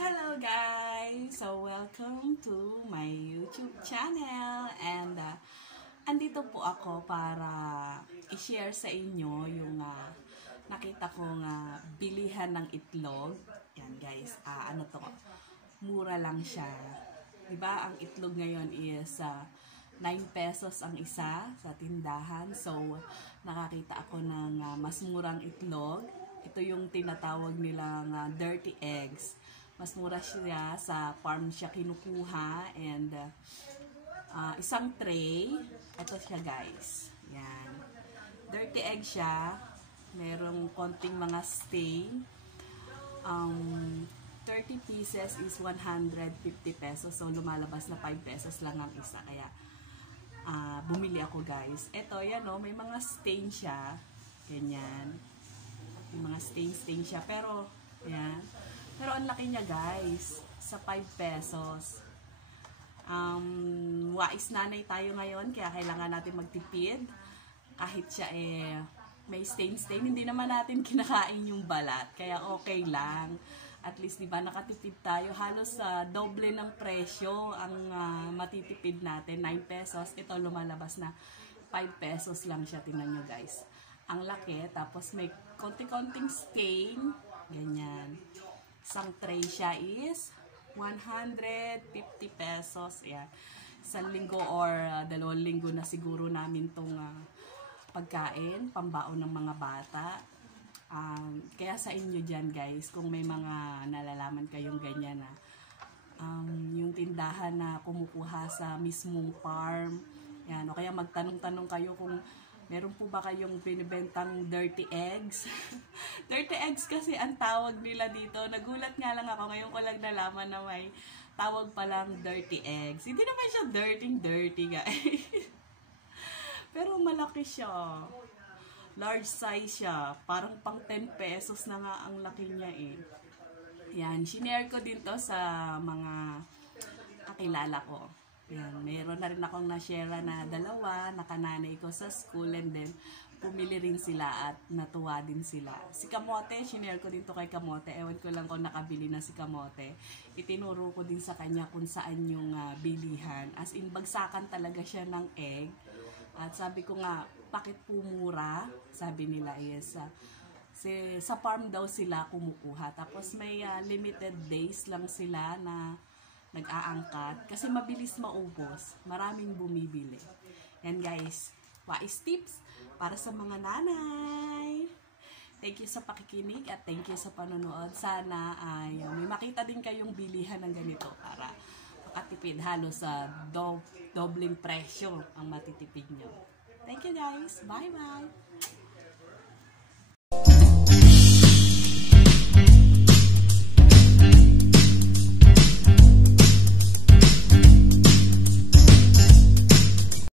Hello guys! So welcome to my YouTube channel and andito po ako para i-share sa inyo yung nakita kong bilihan ng itlog. Yan guys, ano to? Mura lang siya. Diba ang itlog ngayon is 9 pesos ang isa sa tindahan. So nakakita ako ng mas murang itlog. Ito yung tinatawag nilang dirty eggs. Mas mura siya, sa farm siya kinukuha, and isang tray, ito siya guys, yan, dirty egg siya, merong konting mga stain, 30 pieces is 150 pesos, so lumalabas na 5 pesos lang ang isa, kaya bumili ako guys. Ito, yan o, may mga stain siya, ganyan, may mga stain siya, pero yan. Pero ang laki niya guys, sa 5 pesos. Wais nanay tayo ngayon, kaya kailangan natin magtipid. Kahit siya may stain, hindi naman natin kinakain yung balat. Kaya okay lang. At least diba nakatipid tayo. Halos doble ng presyo ang matitipid natin. 9 pesos. Ito lumalabas na 5 pesos lang siya. Tingnan nyo guys. Ang laki. Tapos may konting-konting stain. Ganyan. Isang tray siya is 150 pesos. Ayan. Isang linggo or 2 linggo na siguro namin itong pagkain, pambaon ng mga bata. Kaya sa inyo dyan guys, kung may mga nalalaman kayong ganyan na yung tindahan na kumukuha sa mismong farm, yan, o kaya magtanong-tanong kayo kung meron po ba kayong binibentang dirty eggs? Dirty eggs kasi ang tawag nila dito. Nagulat nga lang ako. Ngayon ko lang nalaman na may tawag palang dirty eggs. Hindi naman siya dirty guys. Pero malaki siya. Large size siya. Parang pang 10 pesos na nga ang laki niya eh. Yan. Shinare ko din to sa mga kakilala ko. Yan, meron na rin akong na-share na 2, nakananay ko sa school, and then pumili rin sila at natuwa din sila. Si Kamote, shinare ko din to kay Kamote. Ewan ko lang kung nakabili na si Kamote. Itinuro ko din sa kanya kung saan yung bilihan. As in, bagsakan talaga siya ng egg. At sabi ko nga, bakit po mura? Sabi nila is, sa farm daw sila kumukuha. Tapos may limited days lang sila na nag-aangkat kasi mabilis maubos, maraming bumibili. Yan guys, wais tips para sa mga nanay. Thank you sa pakikinig at thank you sa panonood. Sana ay may makita din kayong bilihan ng ganito para makatipid. Halos sa dobling presyo ang matitipid nyo. Thank you guys, bye bye.